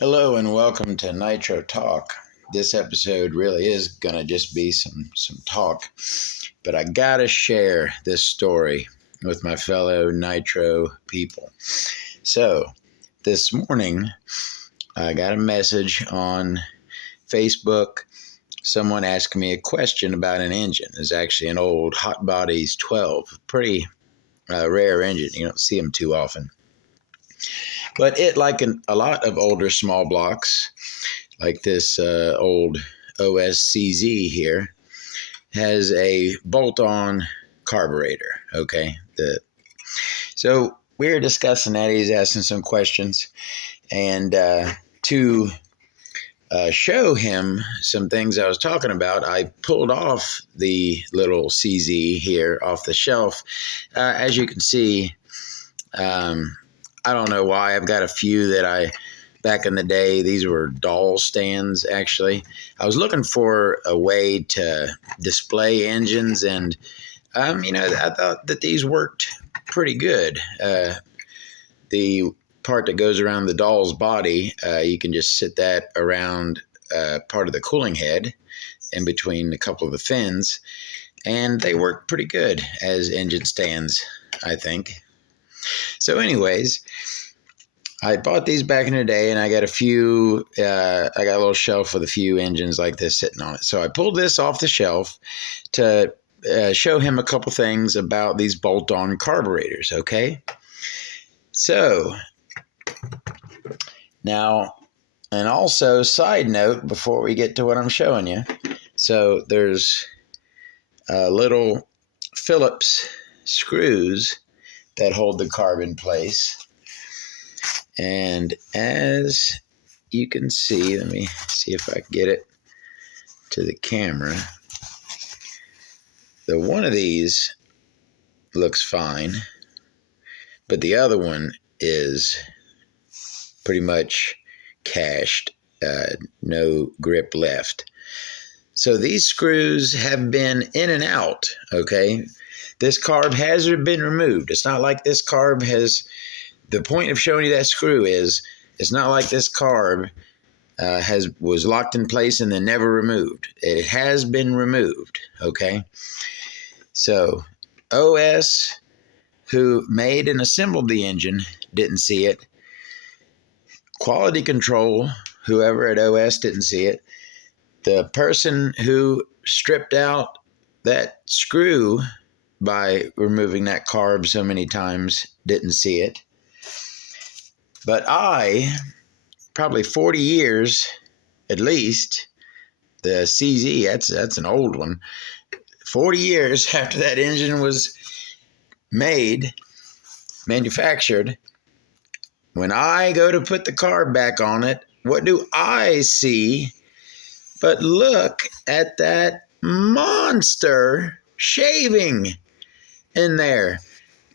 Hello and welcome to Nitro Talk. This episode really is going to just be some talk, but I got to share this story with my fellow Nitro people. So, this morning I got a message on Facebook. Someone asked me a question about an engine. It's actually an old Hot Bodies 12, pretty rare engine. You don't see them too often. But it, like a lot of older small blocks, like this old OSCZ here, has a bolt-on carburetor. Okay, so we were discussing that. He's asking some questions, and to show him some things I was talking about, I pulled off the little CZ here off the shelf. As you can see, I don't know why. I've got a few that back in the day, these were doll stands, actually. I was looking for a way to display engines, and, I thought that these worked pretty good. The part that goes around the doll's body, you can just sit that around part of the cooling head in between a couple of the fins, and they work pretty good as engine stands, I think. So anyways, I bought these back in the day, and I got I got a little shelf with a few engines like this sitting on it. So I pulled this off the shelf to show him a couple things about these bolt-on carburetors, okay? So now, and also side note before we get to what I'm showing you, so there's little Phillips screws that hold the carb in place. And as you can see, let me see if I can get it to the camera. The one of these looks fine, but the other one is pretty much cashed, no grip left. So these screws have been in and out, okay? This carb has been removed. It's not like this carb has, the point of showing you that screw is, it's not like this carb was locked in place and then never removed. It has been removed, okay? So OS, who made and assembled the engine, didn't see it. Quality control, whoever at OS, didn't see it. The person who stripped out that screw by removing that carb so many times didn't see it. But I, probably 40 years at least, the CZ, that's an old one, 40 years after that engine was manufactured, when I go to put the carb back on it, what do I see but look at that monster shaving in there,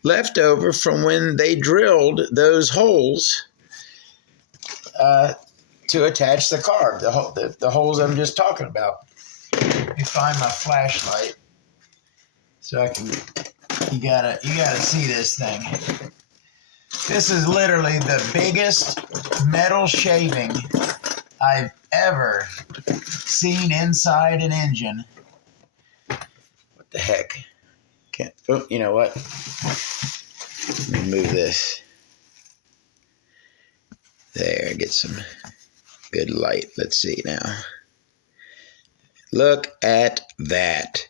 left over from when they drilled those holes to attach the carb, the holes I'm just talking about. Let me find my flashlight so I can. You gotta see this thing. This is literally the biggest metal shaving I've ever seen inside an engine. What the heck? Can't. Oh, you know what? Let me move this. There, get some good light. Let's see now. Look at that.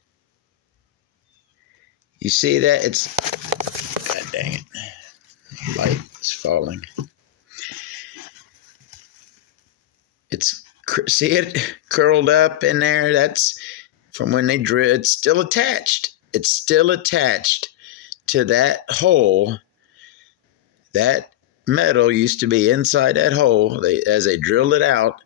You see that? It's, God dang it. Light is falling. See it curled up in there? That's from when they drilled. It's still attached. It's still attached to that hole. That metal used to be inside that hole. As they drilled it out,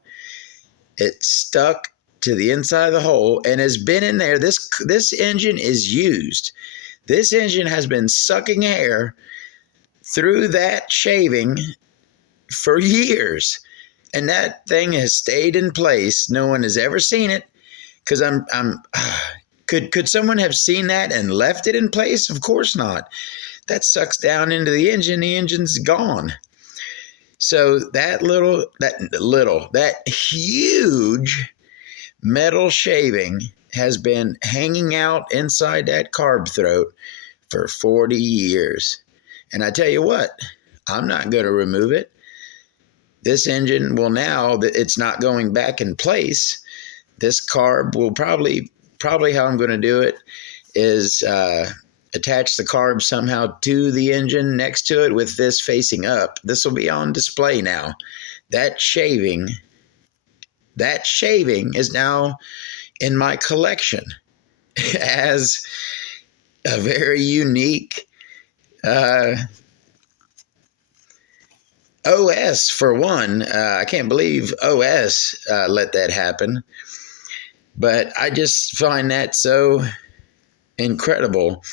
it stuck to the inside of the hole and has been in there. This engine is used. This engine has been sucking air through that shaving for years, and that thing has stayed in place. No one has ever seen it, because could someone have seen that and left it in place? Of course not. That sucks down into the engine. The engine's gone. So that huge metal shaving has been hanging out inside that carb throat for 40 years. And I tell you what, I'm not going to remove it. This engine will now, that it's not going back in place, this carb will probably how I'm going to do it is attach the carb somehow to the engine next to it with this facing up. This will be on display now. That shaving is now in my collection as a very unique OS for one. I can't believe OS let that happen. But I just find that so incredible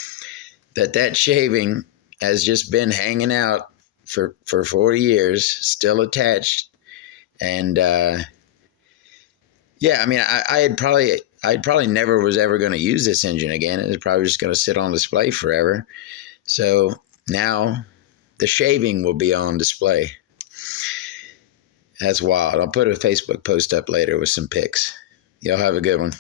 that shaving has just been hanging out for 40 years, still attached. And yeah, I mean, I'd probably never was ever going to use this engine again. It was probably just going to sit on display forever. So now the shaving will be on display. That's wild. I'll put a Facebook post up later with some pics. Y'all have a good one.